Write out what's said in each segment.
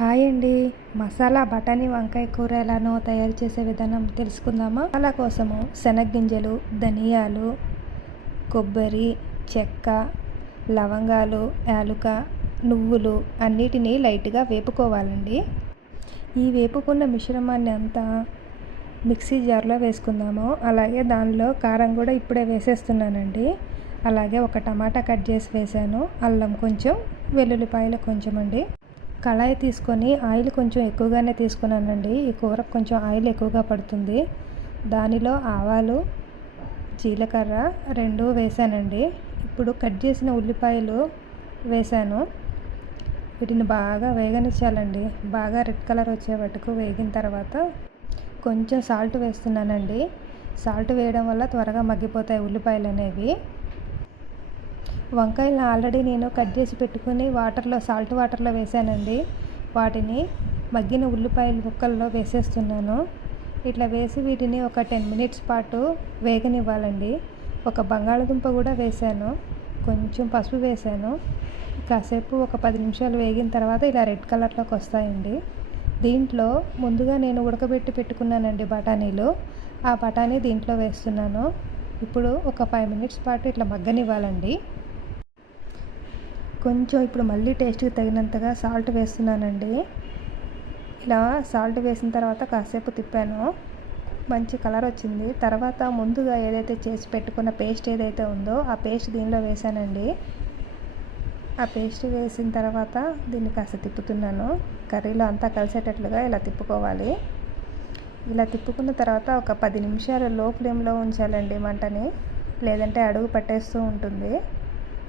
Hi అండి. మసాలా బఠానీ వంకాయ కూర ఎలానో తయారు చేసే విధానం తెలుసుకుందామా? మసాలా కోసము శనగగింజలు, ధనియాలు, కొబ్బరి, చెక్క, లవంగాలు, యాలుక, నువ్వులు అన్నిటినీ లైట్గా వేపుకోవాలండి. ఈ వేపుకున్న మిశ్రమాన్ని అంతా మిక్సీ జార్లో వేసుకుందాము. అలాగే దానిలో కారం కూడా ఇప్పుడే వేసేస్తున్నానండి. అలాగే ఒక టమాటా కట్ చేసి వేసాను, అల్లం కొంచెం, వెల్లుల్లిపాయలు కొంచెం అండి. కళాయి తీసుకొని ఆయిల్ కొంచెం ఎక్కువగానే తీసుకున్నానండి. ఈ కూరకు కొంచెం ఆయిల్ ఎక్కువగా పడుతుంది. దానిలో ఆవాలు, జీలకర్ర రెండు వేసానండి. ఇప్పుడు కట్ చేసిన ఉల్లిపాయలు వేసాను. వీటిని బాగా వేగనిచ్చాలండి. బాగా రెడ్ కలర్ వచ్చే వరకు వేగిన తర్వాత కొంచెం సాల్ట్ వేస్తున్నానండి. సాల్ట్ వేయడం వల్ల త్వరగా మగ్గిపోతాయి ఉల్లిపాయలు అనేవి. వంకాయలను ఆల్రెడీ నేను కట్ చేసి పెట్టుకుని సాల్ట్ వాటర్లో వేసానండి. వాటిని మగ్గిన ఉల్లిపాయల ముక్కల్లో వేసేస్తున్నాను. ఇట్లా వేసి వీటిని ఒక 10 మినిట్స్ పాటు వేగనివ్వాలండి. ఒక బంగాళదుంప కూడా వేసాను, కొంచెం పసుపు వేసాను. కాసేపు ఒక 10 నిమిషాలు వేగిన తర్వాత ఇలా రెడ్ కలర్లోకి వస్తాయండి. దీంట్లో ముందుగా నేను ఉడకబెట్టి పెట్టుకున్నానండి బఠానీలు. ఆ బఠానీ దీంట్లో వేస్తున్నాను. ఇప్పుడు ఒక 5 మినిట్స్ పాటు ఇట్లా మగ్గనివ్వాలండి. కొంచెం ఇప్పుడు మళ్ళీ టేస్ట్కి తగినంతగా సాల్ట్ వేస్తున్నానండి. ఇలా సాల్ట్ వేసిన తర్వాత కాసేపు తిప్పాను. మంచి కలర్ వచ్చింది. తర్వాత ముందుగా ఏదైతే చేసి పెట్టుకున్న పేస్ట్ ఏదైతే ఉందో ఆ పేస్ట్ దీనిలో వేసానండి. ఆ పేస్ట్ వేసిన తర్వాత దీన్ని కాస్త తిప్పుతున్నాను. కర్రీలో అంతా కలిసేటట్లుగా ఇలా తిప్పుకోవాలి. ఇలా తిప్పుకున్న తర్వాత ఒక 10 నిమిషాలు లో ఫ్లేమ్లో ఉంచాలండి మంటని, లేదంటే అడుగు పట్టేస్తూ ఉంటుంది.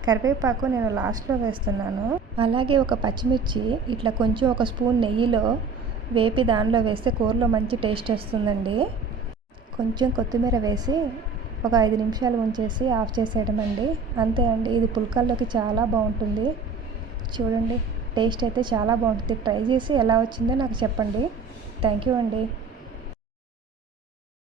కరివేపాకు నేను లాస్ట్లో వేస్తున్నాను. అలాగే ఒక పచ్చిమిర్చి ఇట్లా కొంచెం ఒక స్పూన్ నెయ్యిలో వేపి దానిలో వేస్తే కూరలో మంచి టేస్ట్ వస్తుందండి. కొంచెం కొత్తిమీర వేసి ఒక 5 నిమిషాలు ఉంచేసి ఆఫ్ చేసేయడం అండి. అంతే అండి. ఇది పుల్కాల్లోకి చాలా బాగుంటుంది. చూడండి, టేస్ట్ అయితే చాలా బాగుంటుంది. ట్రై చేసి ఎలా వచ్చిందో నాకు చెప్పండి. థ్యాంక్ యూ అండి.